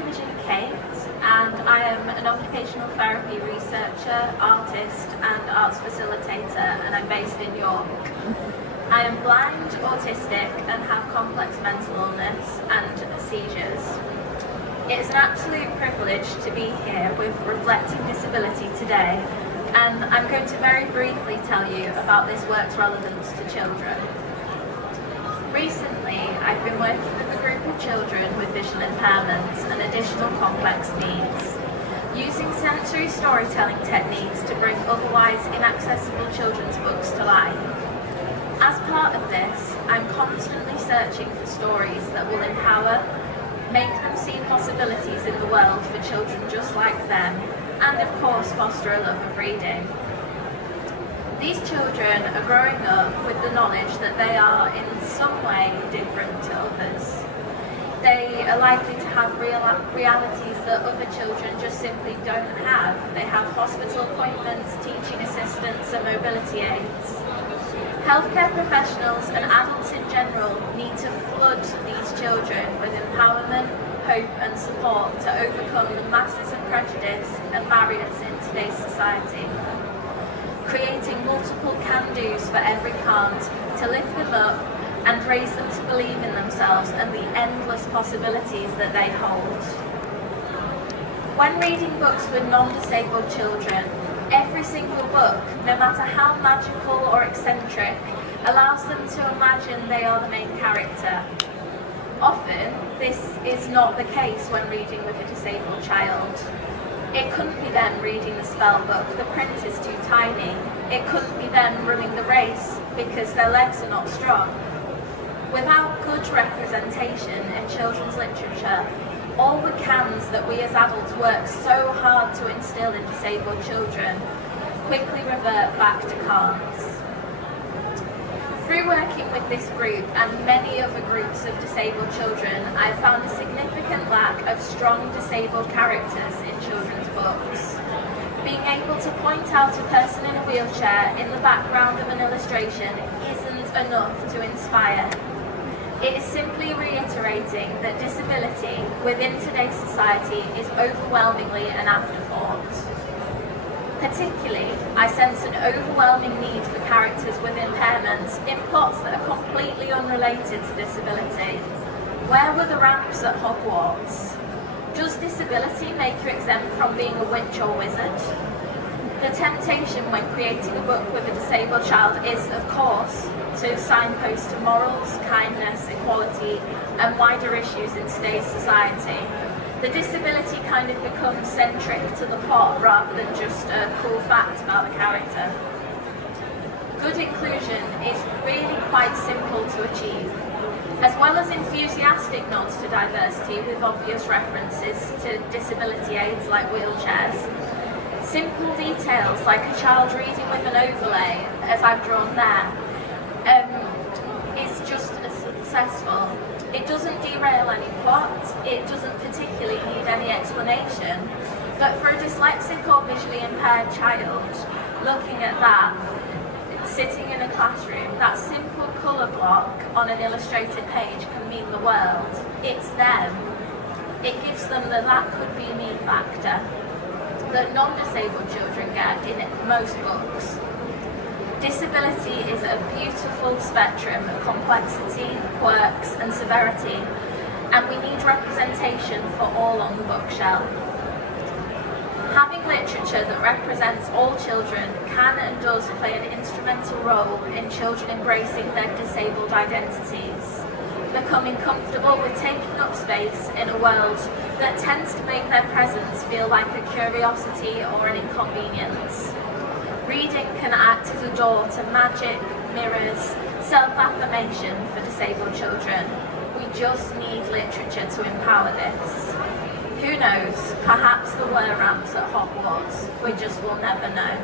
Imogen and I am an occupational therapy researcher, artist and arts facilitator, and I'm based in York. I am blind, autistic and have complex mental illness and seizures. It is an absolute privilege to be here with Reflecting Disability today, and I'm going to very briefly tell you about this work's relevance to children. Recently, I've been working with a group of children with visual impairments and additional complex needs, using sensory storytelling techniques to bring otherwise inaccessible children's books to life. As part of this, I'm constantly searching for stories that will empower, make them see possibilities in the world for children just like them, and of course foster a love of reading. These children are growing up with the knowledge that they are in some way different to others. They are likely to have realities that other children just simply don't have. They have hospital appointments, teaching assistants and mobility aids. Healthcare professionals and adults in general need to flood these children with empowerment, hope and support to overcome the masses of prejudice and barriers in today's society. Creating multiple can-dos for every can't to lift them up and raise them to believe in themselves and the endless possibilities that they hold. When reading books with non-disabled children, every single book, no matter how magical or eccentric, allows them to imagine they are the main character. Often, this is not the case when reading with a disabled child. It couldn't be them reading the spell book, the print is too tiny. It couldn't be them running the race because their legs are not strong. Without good representation in children's literature, all the cans that we as adults work so hard to instill in disabled children quickly revert back to can'ts. Through working with this group and many other groups of disabled children, I found a significant lack of strong disabled characters in children's books. Being able to point out a person in a wheelchair in the background of an illustration isn't enough to inspire. It is simply reiterating that disability within today's society is overwhelmingly an afterthought. Particularly, I sense an overwhelming need for characters with impairments in plots that are completely unrelated to disability. Where were the ramps at Hogwarts? Does disability make you exempt from being a witch or wizard? The temptation when creating a book with a disabled child is, of course, to signpost to morals, kindness, equality, and wider issues in today's society. The disability kind of becomes centric to the plot rather than just a cool fact about the character. Good inclusion is really quite simple to achieve. As well as enthusiastic nods to diversity with obvious references to disability aids like wheelchairs, simple details like a child reading with an overlay, as I've drawn there, is just as successful. It doesn't derail any plot, it doesn't particularly need any explanation, but for a dyslexic or visually impaired child, looking at that, sitting in a classroom, that simple colour block on an illustrated page can mean the world. It's them. It gives them the that could be me factor that non-disabled children get in most books. Disability is a beautiful spectrum of complexity, quirks and severity, and we need representation for all on the bookshelf. Having literature that represents all children can and does play an instrumental role in children embracing their disabled identities, becoming comfortable with taking up space in a world that tends to make their presence feel like a curiosity or an inconvenience. Reading can act as a door to magic, mirrors, self-affirmation for disabled children. We just need literature to empower this. Who knows, perhaps there were ramps at Hogwarts, we just will never know.